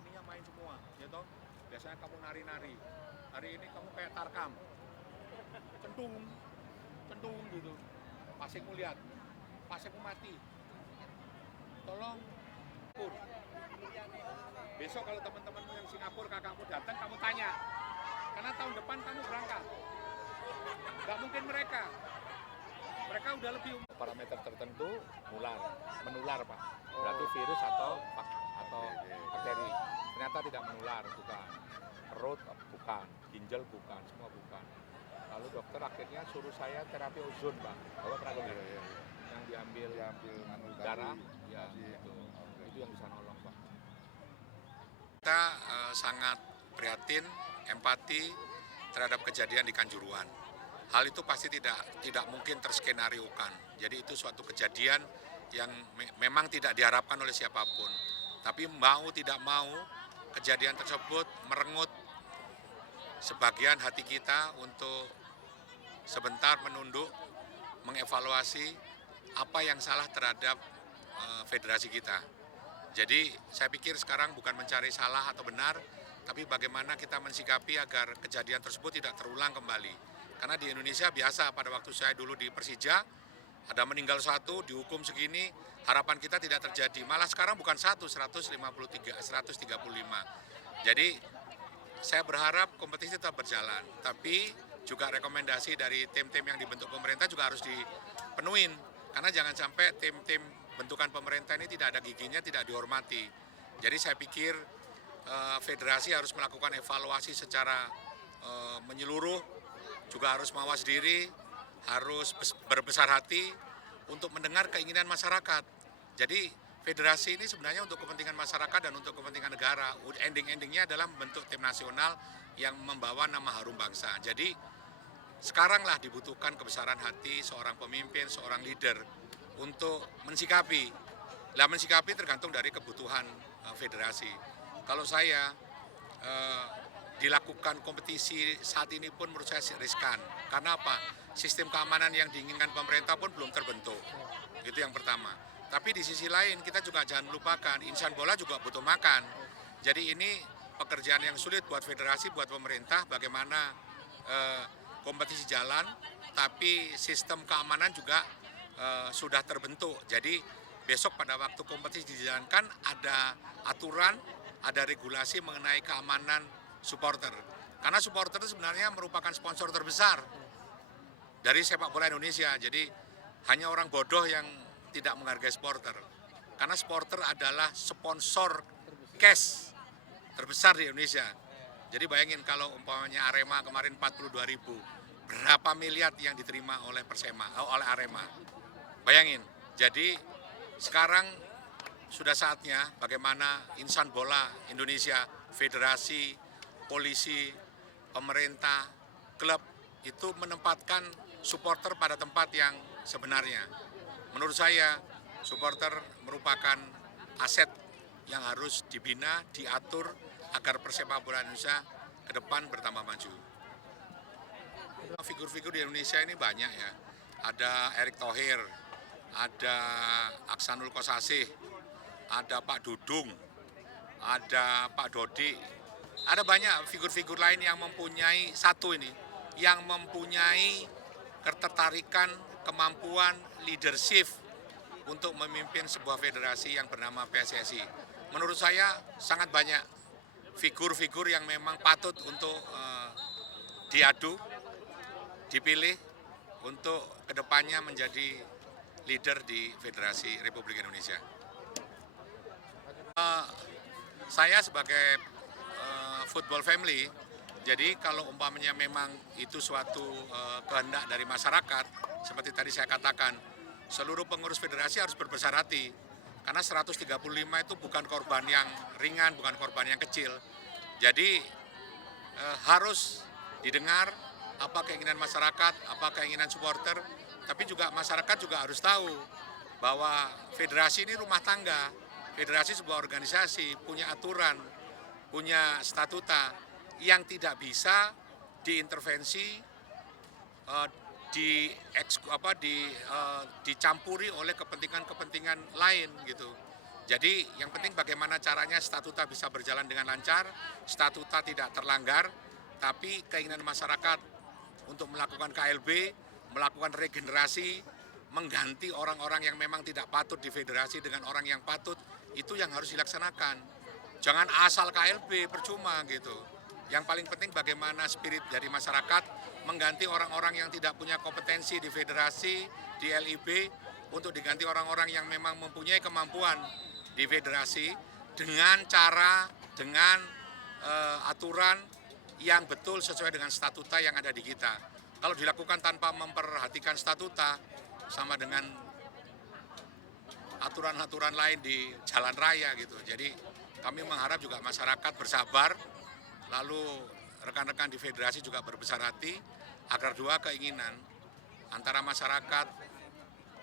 ininya main semua, gitu. Biasanya kamu nari-nari. Hari ini kamu kayak tarkam, cendung, cendung gitu. Pasikmu lihat, pasikmu mati. Tolong, pun. Besok kalau teman-temanmu yang Singapura, kakakmu datang, kamu tanya. Karena tahun depan kamu berangkat. Nggak mungkin mereka. Mereka udah lebih parameter tertentu menular Pak. Berarti virus atau bakteri. Ternyata tidak menular, bukan. Perut bukan, ginjal bukan, semua bukan. Lalu dokter akhirnya suruh saya terapi ozon Pak. Bapak pernah dengar? Yang diambil darah, ya itu. Itu yang bisa nolong Pak. Kita sangat prihatin, empati terhadap kejadian di Kanjuruhan. Hal itu pasti tidak mungkin terskenariokan. Jadi itu suatu kejadian yang memang tidak diharapkan oleh siapapun. Tapi mau tidak mau, kejadian tersebut merengut sebagian hati kita untuk sebentar menunduk, mengevaluasi apa yang salah terhadap federasi kita. Jadi saya pikir sekarang bukan mencari salah atau benar, tapi bagaimana kita mensikapi agar kejadian tersebut tidak terulang kembali. Karena di Indonesia biasa pada waktu saya dulu di Persija, ada meninggal satu, dihukum segini, harapan kita tidak terjadi. Malah sekarang bukan 153, 135. Jadi saya berharap kompetisi tetap berjalan, tapi juga rekomendasi dari tim-tim yang dibentuk pemerintah juga harus dipenuhin. Karena jangan sampai tim-tim bentukan pemerintah ini tidak ada giginya, tidak dihormati. Jadi saya pikir federasi harus melakukan evaluasi secara menyeluruh, juga harus mawas diri, harus berbesar hati untuk mendengar keinginan masyarakat. Jadi federasi ini sebenarnya untuk kepentingan masyarakat dan untuk kepentingan negara. Ending-endingnya adalah membentuk tim nasional yang membawa nama harum bangsa. Jadi sekaranglah dibutuhkan kebesaran hati seorang pemimpin, seorang leader untuk mensikapi. Lah mensikapi tergantung dari kebutuhan federasi. Kalau saya dilakukan kompetisi saat ini pun menurut saya riskan. Karena apa? Sistem keamanan yang diinginkan pemerintah pun belum terbentuk. Itu yang pertama. Tapi di sisi lain kita juga jangan melupakan insan bola juga butuh makan. Jadi ini pekerjaan yang sulit buat federasi, buat pemerintah. Bagaimana kompetisi jalan, tapi sistem keamanan juga sudah terbentuk. Jadi besok pada waktu kompetisi dijalankan ada aturan, ada regulasi mengenai keamanan supporter. Karena supporter itu sebenarnya merupakan sponsor terbesar dari sepak bola Indonesia. Jadi hanya orang bodoh yang tidak menghargai supporter. Karena supporter adalah sponsor cash terbesar di Indonesia. Jadi bayangin kalau umpamanya Arema kemarin 42.000, berapa miliar yang diterima oleh oleh Arema. Bayangin. Jadi sekarang sudah saatnya bagaimana insan bola Indonesia, federasi, polisi, pemerintah, klub itu menempatkan supporter pada tempat yang sebenarnya. Menurut saya, supporter merupakan aset yang harus dibina, diatur agar persepak bola Indonesia ke depan bertambah maju. Figur-figur di Indonesia ini banyak ya. Ada Erick Thohir, ada Aksanul Kossasih, ada Pak Dudung, ada Pak Dodi. Ada banyak figur-figur lain yang mempunyai yang mempunyai ketertarikan, kemampuan, leadership untuk memimpin sebuah federasi yang bernama PSSI. Menurut saya sangat banyak figur-figur yang memang patut untuk diadu, dipilih untuk kedepannya menjadi leader di Federasi Republik Indonesia. Saya sebagai football family, jadi kalau umpamanya memang itu suatu kehendak dari masyarakat, seperti tadi saya katakan, seluruh pengurus federasi harus berbesar hati. Karena 135 itu bukan korban yang ringan, bukan korban yang kecil. Jadi harus didengar apa keinginan masyarakat, apa keinginan supporter, tapi juga masyarakat juga harus tahu bahwa federasi ini rumah tangga, federasi sebuah organisasi, punya aturan, punya statuta yang tidak bisa diintervensi, dicampuri oleh kepentingan-kepentingan lain gitu. Jadi yang penting bagaimana caranya statuta bisa berjalan dengan lancar, statuta tidak terlanggar, tapi keinginan masyarakat untuk melakukan KLB, melakukan regenerasi, mengganti orang-orang yang memang tidak patut di federasi dengan orang yang patut, itu yang harus dilaksanakan. Jangan asal KLB, percuma gitu. Yang paling penting bagaimana spirit dari masyarakat mengganti orang-orang yang tidak punya kompetensi di federasi, di LIB, untuk diganti orang-orang yang memang mempunyai kemampuan di federasi dengan cara, dengan aturan yang betul sesuai dengan statuta yang ada di kita. Kalau dilakukan tanpa memperhatikan statuta, sama dengan aturan-aturan lain di jalan raya gitu. Jadi kami mengharap juga masyarakat bersabar, lalu rekan-rekan di federasi juga berbesar hati agar dua keinginan antara masyarakat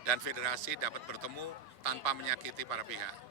dan federasi dapat bertemu tanpa menyakiti para pihak.